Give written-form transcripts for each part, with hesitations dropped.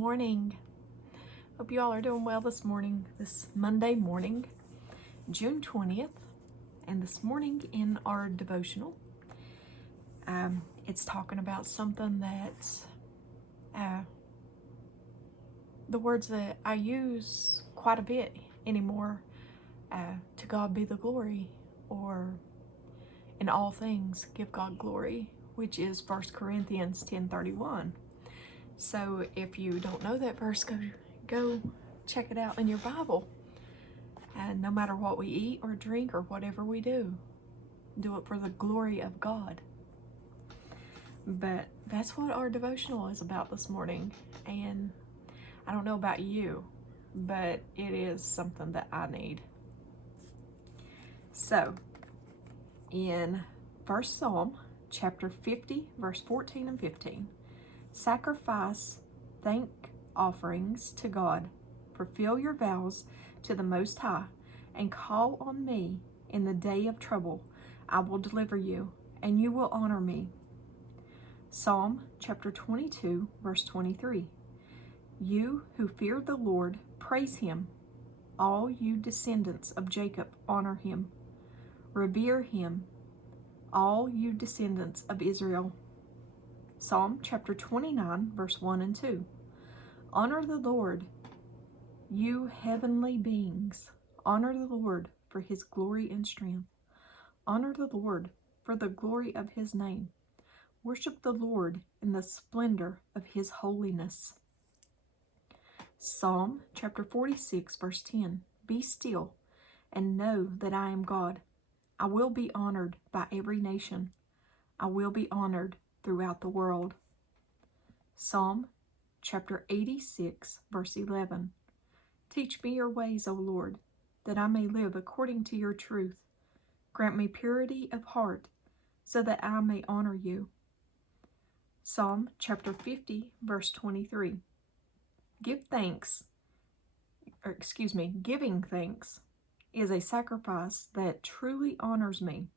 morning. Hope you all are doing well this morning, this Monday morning, June 20th. And this morning in our devotional, it's talking about something that the words that I use quite a bit anymore, to God be the glory, or in all things give God glory, which is 1 Corinthians 10:31. So if you don't know that verse, go check it out in your Bible. And no matter what we eat or drink or whatever we do it for the glory of God. But that's what our devotional is about this morning. And I don't know about you, but it is something that I need. So, in 1 Psalm, chapter 50, verse 14 and 15, sacrifice thank offerings to God, fulfill your vows to the Most High, and call on me in the day of trouble. I will deliver you, and you will honor me. Psalm chapter 22, verse 23. You who fear the Lord, praise him. All you descendants of Jacob, honor him. Revere him, all you descendants of Israel. Psalm chapter 29, verse 1 and 2. Honor the Lord, you heavenly beings. Honor the Lord for his glory and strength. Honor the Lord for the glory of his name. Worship the Lord in the splendor of his holiness. Psalm chapter 46, verse 10. Be still and know that I am God. I will be honored by every nation. I will be honored throughout the world. Psalm chapter 86, verse 11. Teach me your ways, O Lord, that I may live according to your truth. Grant me purity of heart, so that I may honor you. Psalm chapter 50, verse 23. Giving thanks is a sacrifice that truly honors me.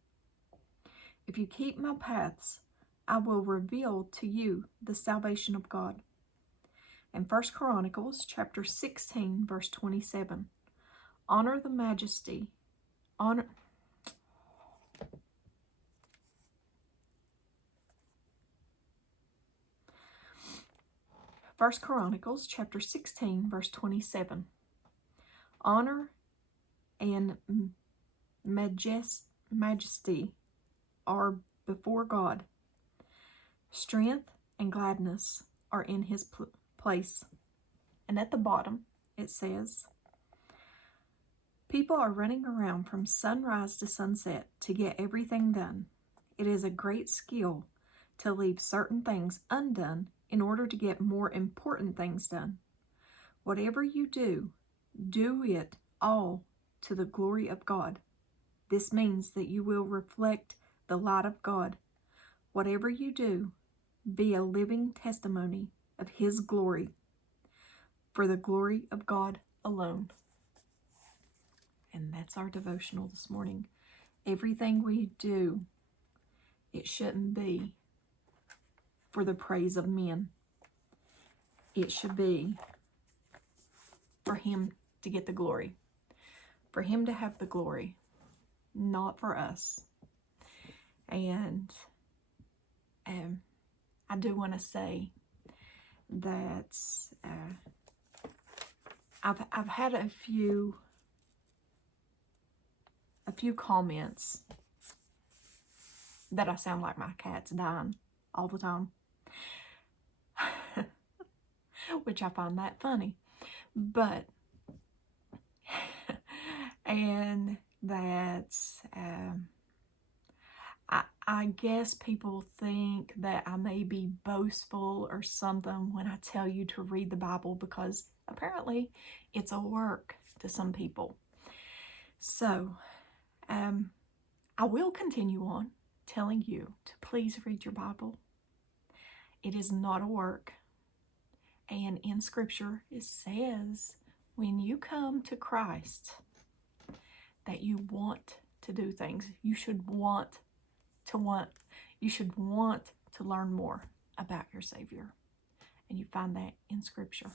If you keep my paths, I will reveal to you the salvation of God. And 1 Chronicles chapter 16, verse 27. Honor the majesty. 1 Chronicles chapter 16, verse 27. Honor and majesty are before God. Strength and gladness are in his place. And at the bottom, it says, people are running around from sunrise to sunset to get everything done. It is a great skill to leave certain things undone in order to get more important things done. Whatever you do, do it all to the glory of God. This means that you will reflect the light of God. Whatever you do, be a living testimony of his glory, for the glory of God alone. And that's our devotional this morning. Everything we do, it shouldn't be for the praise of men. It should be for him to get the glory, for him to have the glory, not for us. And I do want to say that I've had a few comments that I sound like my cat's dying all the time, which I find that funny, but and that's I guess people think that I may be boastful or something when I tell you to read the Bible, because apparently it's a work to some people. So I will continue on telling you to please read your Bible. It is not a work. And in Scripture it says when you come to Christ that you want to do things. You should want to learn more about your Savior. And you find that in Scripture.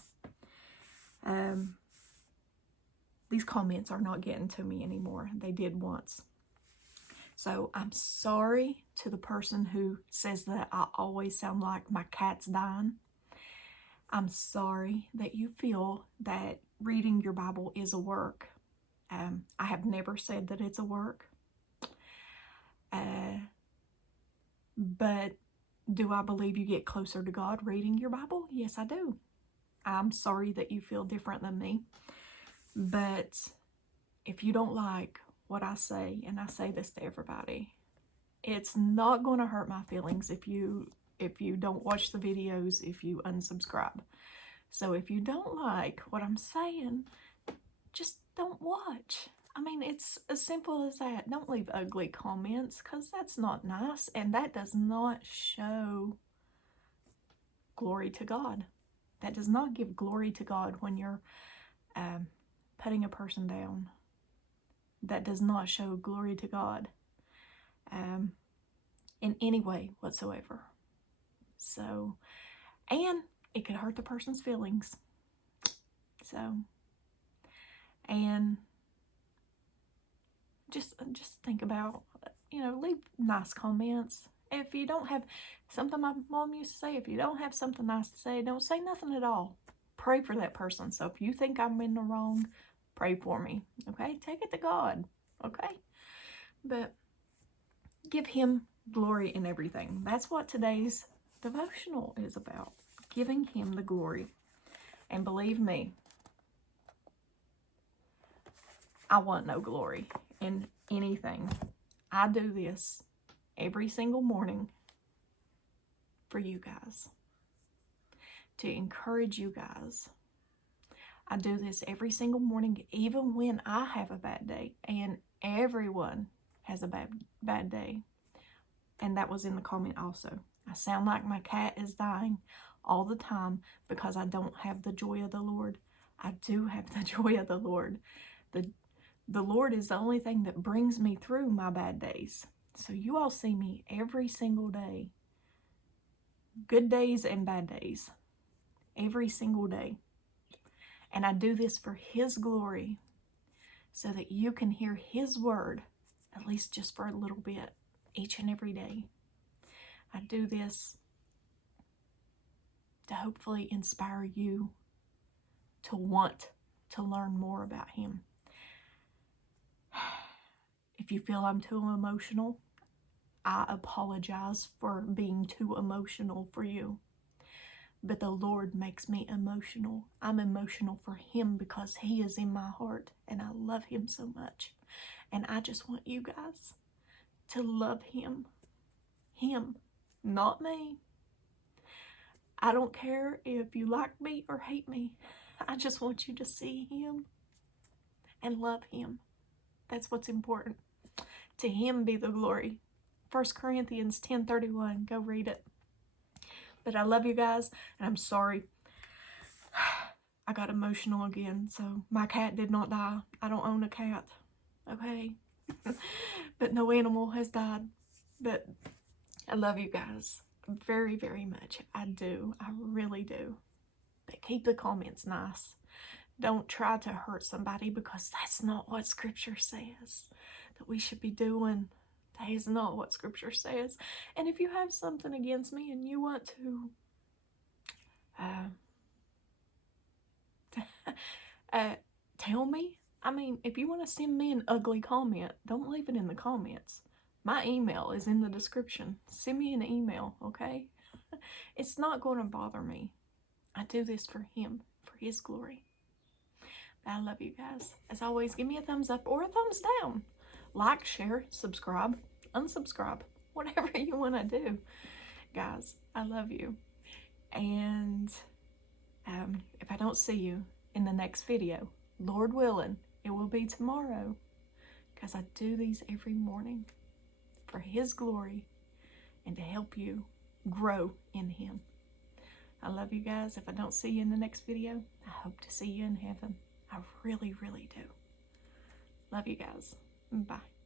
These comments are not getting to me anymore. They did once. So I'm sorry to the person who says that I always sound like my cat's dying. I'm sorry that you feel that reading your Bible is a work. I have never said that it's a work. But do I believe you get closer to God reading your Bible? Yes, I do. I'm sorry that you feel different than me. But if you don't like what I say, and I say this to everybody, it's not going to hurt my feelings if you don't watch the videos, if you unsubscribe. So if you don't like what I'm saying, just don't watch. I mean, it's as simple as that. Don't leave ugly comments, because that's not nice, and that does not show glory to God. That does not give glory to God when you're putting a person down. That does not show glory to God in any way whatsoever. So, and it could hurt the person's feelings. So, and just think about, leave nice comments. If you don't have something, my mom used to say, if you don't have something nice to say, don't say nothing at all. Pray for that person. So if you think I'm in the wrong, pray for me. Okay? Take it to God. Okay? But give him glory in everything. That's what today's devotional is about. Giving him the glory. And believe me, I want no glory in anything. I do this every single morning for you guys, to encourage you guys. I do this every single morning, even when I have a bad day, and everyone has a bad day. And that was in the comment also. I sound like my cat is dying all the time because I don't have the joy of the Lord. I do have the joy of the Lord. The Lord is the only thing that brings me through my bad days. So you all see me every single day. Good days and bad days. Every single day. And I do this for his glory, so that you can hear his word, at least just for a little bit, each and every day. I do this to hopefully inspire you to want to learn more about him. If you feel I'm too emotional, I apologize for being too emotional for you. But the Lord makes me emotional. I'm emotional for him because he is in my heart and I love him so much. And I just want you guys to love him. Him, not me. I don't care if you like me or hate me. I just want you to see him and love him. That's what's important. To him be the glory. 1 Corinthians 10:31. Go read it. But I love you guys, and I'm sorry. I got emotional again, so my cat did not die. I don't own a cat, okay? But no animal has died. But I love you guys very, very much. I do. I really do. But keep the comments nice. Don't try to hurt somebody, because that's not what Scripture says that we should be doing. That is not what Scripture says. And if you have something against me and you want to tell me, I mean, if you want to send me an ugly comment, don't leave it in the comments. My email is in the description. Send me an email, okay? It's not going to bother me. I do this for him, for his glory. But I love you guys. As always, give me a thumbs up or a thumbs down. Like, share, subscribe, unsubscribe, whatever you want to do. Guys, I love you. And if I don't see you in the next video, Lord willing, it will be tomorrow, because I do these every morning for his glory and to help you grow in him. I love you guys. If I don't see you in the next video, I hope to see you in heaven. I really, really do. Love you guys. Bye.